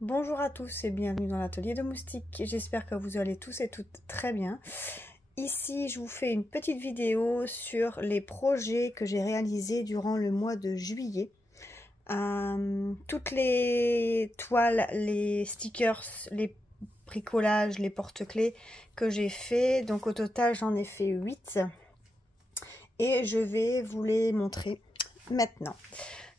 Bonjour à tous et bienvenue dans l'atelier de Moustique. J'espère que vous allez tous et toutes très bien. Ici, je vous fais une petite vidéo sur les projets que j'ai réalisés durant le mois de juillet. Toutes les toiles, les stickers, les bricolages, les porte-clés que j'ai fait. Donc au total, j'en ai fait 8. Et je vais vous les montrer maintenant.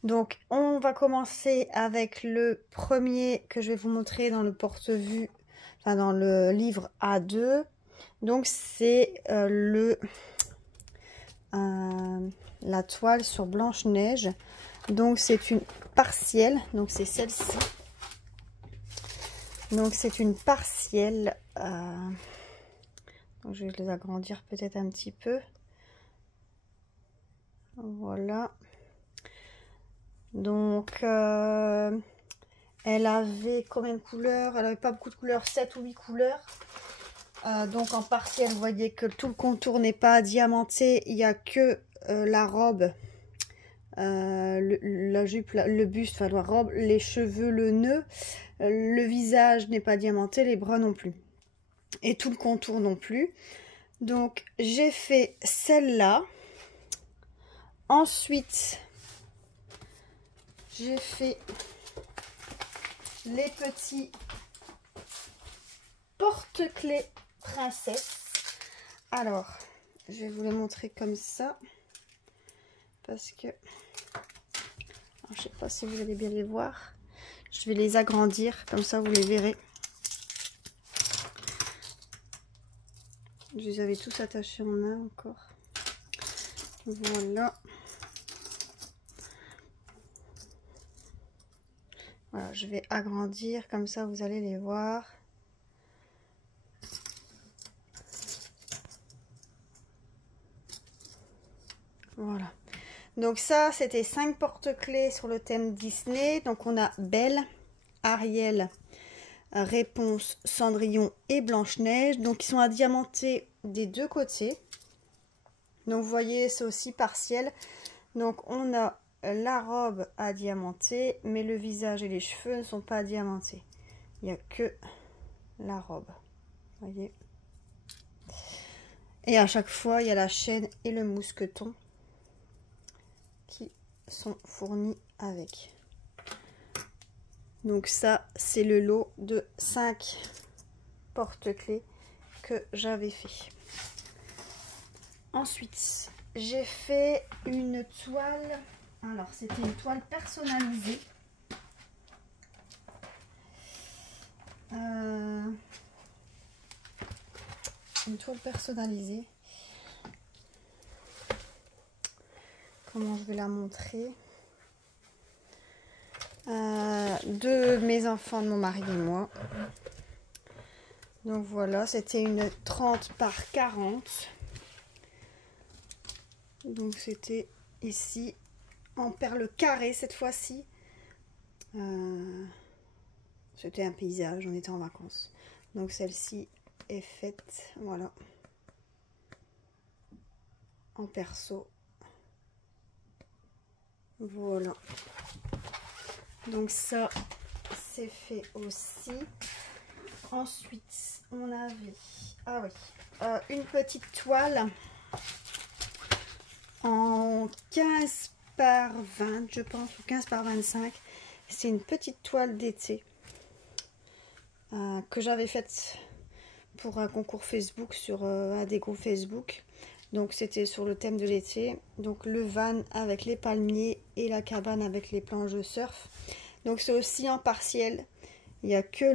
Donc on va commencer avec le premier que je vais vous montrer dans le porte-vue, enfin dans le livre A2. Donc c'est la toile sur Blanche-Neige. Donc c'est une partielle, donc c'est celle-ci. Donc c'est une partielle. Donc je vais les agrandir peut-être un petit peu. Voilà. Donc elle avait combien de couleurs? Elle avait pas beaucoup de couleurs, 7 ou 8 couleurs. Donc en partiel, vous voyez que tout le contour n'est pas diamanté. Il n'y a que la robe, la jupe, le buste, enfin la robe, les cheveux, le nœud. Le visage n'est pas diamanté, les bras non plus. Et tout le contour non plus. Donc j'ai fait celle-là. Ensuite, j'ai fait les petits porte-clés princesse. Alors, je vais vous les montrer comme ça. Parce que, je ne sais pas si vous allez bien les voir. Je vais les agrandir, comme ça vous les verrez. Je les avais tous attachés en un encore. Voilà. Voilà, je vais agrandir, comme ça vous allez les voir. Voilà. Donc ça, c'était 5 porte-clés sur le thème Disney. Donc on a Belle, Ariel, Réponse, Cendrillon et Blanche-Neige. Donc ils sont à diamanter des deux côtés. Donc vous voyez, c'est aussi partiel. Donc on a la robe à diamanter, mais le visage et les cheveux ne sont pas diamantés. Il n'y a que la robe. Vous voyez. Et à chaque fois, il y a la chaîne et le mousqueton qui sont fournis avec. Donc ça, c'est le lot de 5 porte-clés que j'avais fait. Ensuite, j'ai fait une toile. Alors, c'était une toile personnalisée. Une toile personnalisée. Comment je vais la montrer? De mes enfants, de mon mari et moi. Donc voilà, c'était une 30 par 40. Donc c'était ici en perles carrées cette fois-ci. C'était un paysage, on était en vacances. Donc celle-ci est faite, voilà, en perso. Voilà. Donc ça, c'est fait aussi. Ensuite, on avait, ah oui, une petite toile en 15 par 20, je pense, ou 15 par 25. C'est une petite toile d'été que j'avais faite pour un concours Facebook sur un des groupes Facebook. Donc c'était sur le thème de l'été. Donc le van avec les palmiers et la cabane avec les planches de surf. Donc c'est aussi en partiel. Il n'y a que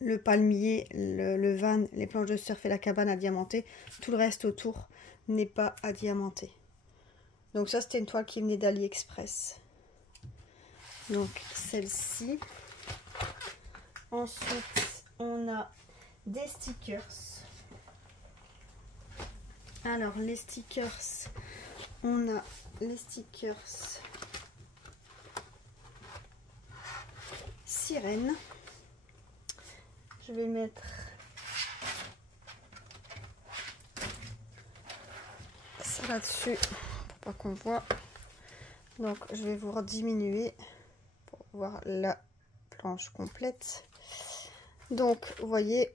le palmier, le van, les planches de surf et la cabane à diamanter. Tout le reste autour n'est pas à diamanter. Donc ça, c'était une toile qui venait d'AliExpress. Donc celle-ci. Ensuite, on a des stickers. Alors les stickers, on a les stickers sirène. Je vais mettre ça là-dessus pour pas qu'on voit. Donc je vais vous rediminuer pour voir la planche complète. Donc vous voyez,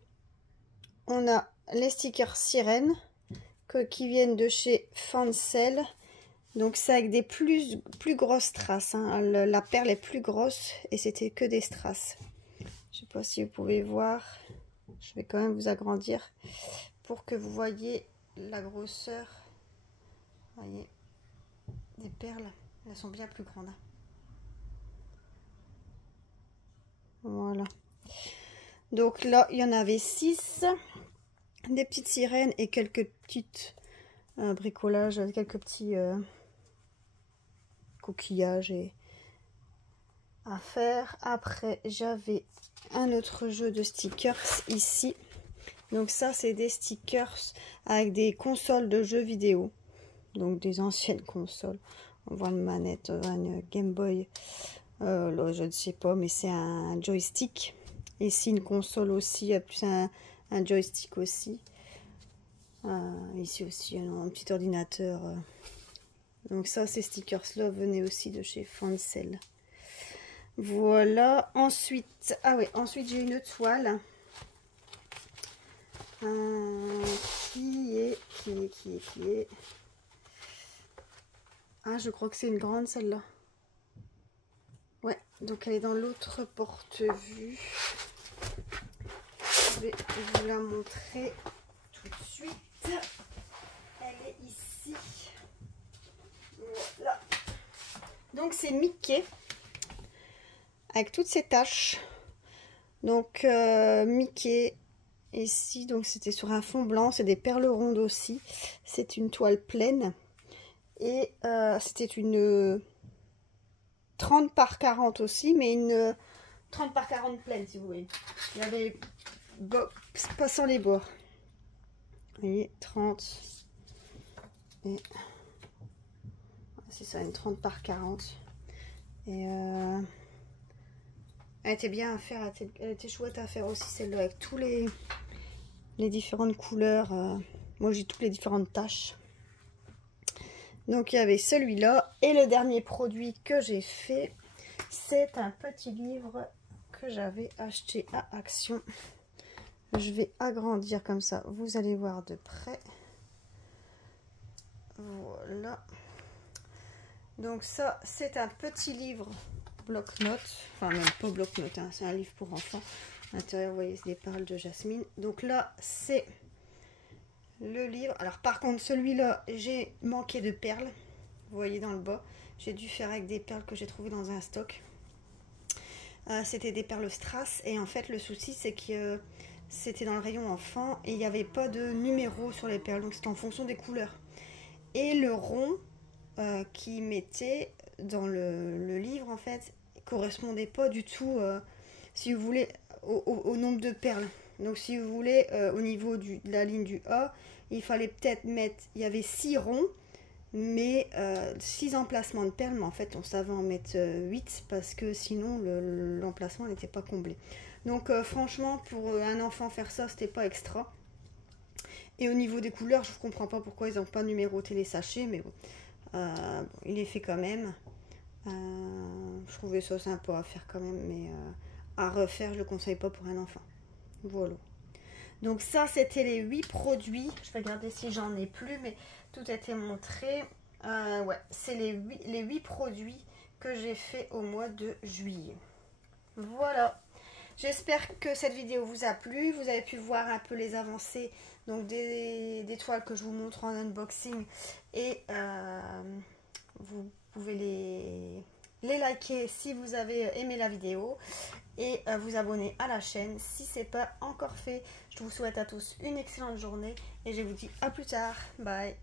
on a les stickers sirènes qui viennent de chez Fancel. Donc c'est avec des plus grosses strass, hein. La perle est plus grosse et c'était que des strass. Je sais pas si vous pouvez voir, je vais quand même vous agrandir pour que vous voyez la grosseur. Vous voyez, des perles, elles sont bien plus grandes. Voilà. Donc là, il y en avait 6. Des petites sirènes et quelques petites bricolages, quelques petits coquillages à faire. Après, j'avais un autre jeu de stickers ici. Donc ça, c'est des stickers avec des consoles de jeux vidéo. Donc des anciennes consoles. On voit une manette, une Game Boy. Là, je ne sais pas, mais c'est un joystick. Ici, une console aussi, plus un joystick aussi. Ici aussi, un petit ordinateur. Donc ça, ces stickers-là venaient aussi de chez Fancel. Voilà. Ensuite, ensuite j'ai une toile. Qui est Ah, je crois que c'est une grande celle-là. Ouais, donc elle est dans l'autre porte-vue. Je vais vous la montrer tout de suite. Elle est ici. Voilà. Donc c'est Mickey avec toutes ces taches. Donc Mickey ici, donc c'était sur un fond blanc, c'est des perles rondes aussi. C'est une toile pleine et c'était une 30 par 40 aussi, mais une 30 par 40 pleine si vous voulez. Il y avait passant les bords. Vous voyez, 30 et c'est ça, une 30 par 40. Et elle était bien à faire, elle était chouette à faire aussi celle-là avec tous les différentes couleurs. Moi j'ai toutes les différentes taches. Donc il y avait celui-là et le dernier produit que j'ai fait, c'est un petit livre que j'avais acheté à Action. Je vais agrandir comme ça, vous allez voir de près. Voilà. Donc ça, c'est un petit livre bloc-notes. Enfin, même pas bloc-notes, hein, c'est un livre pour enfants. À l'intérieur, vous voyez, c'est des perles de jasmine. Donc là, c'est le livre. Alors par contre, celui-là, j'ai manqué de perles. Vous voyez dans le bas. J'ai dû faire avec des perles que j'ai trouvées dans un stock. C'était des perles strass. Et en fait, le souci, c'est que c'était dans le rayon enfant. Et il n'y avait pas de numéro sur les perles. Donc c'était en fonction des couleurs. Et le rond qui mettait dans le livre, en fait, correspondait pas du tout, si vous voulez, au nombre de perles. Donc si vous voulez, au niveau de la ligne du A, il fallait peut-être mettre, il y avait 6 ronds, mais 6 emplacements de perles, mais en fait on savait en mettre 8 parce que sinon l'emplacement n'était pas comblé. Donc franchement, pour un enfant faire ça, c'était pas extra. Et au niveau des couleurs, je ne comprends pas pourquoi ils n'ont pas numéroté les sachets, mais bon, il est fait quand même. Je trouvais ça sympa à faire quand même, mais à refaire, je ne le conseille pas pour un enfant. Voilà. Donc ça, c'était les 8 produits. Je vais regarder si j'en ai plus, mais tout a été montré. Ouais, c'est les 8 produits que j'ai fait au mois de juillet. Voilà. J'espère que cette vidéo vous a plu. Vous avez pu voir un peu les avancées donc des toiles que je vous montre en unboxing. Et vous pouvez les liker si vous avez aimé la vidéo. Et vous abonner à la chaîne si ce n'est pas encore fait. Je vous souhaite à tous une excellente journée. Et je vous dis à plus tard. Bye.